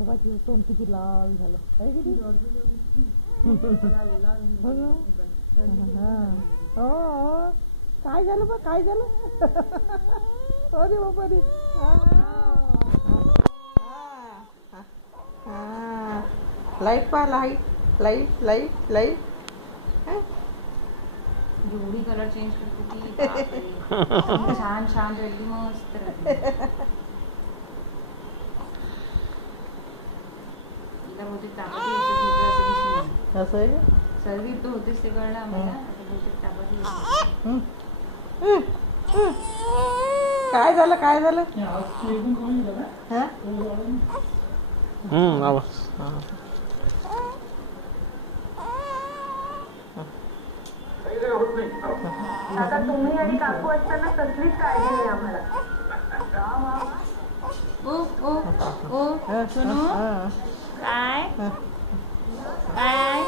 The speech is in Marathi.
बाबाची तोंड किती लाल झालं काय किती हो काय झालं बा काय झालं अरे बाबा रे लाईट पहा लाईट लाईट लाईट लाईट जेवढी कलर चेंज करते ती छान छान रेडी मस्त बहुतेक ताकद असं आहे सर्दी तर होतेच ते कळलं आम्हाला बहुतेक ताकद काय झालं काय झालं आता तुम्ही आणि काकू असताना कसलीच काळजी नाही आम्हाला ओ ओ ओ सुनू काय काय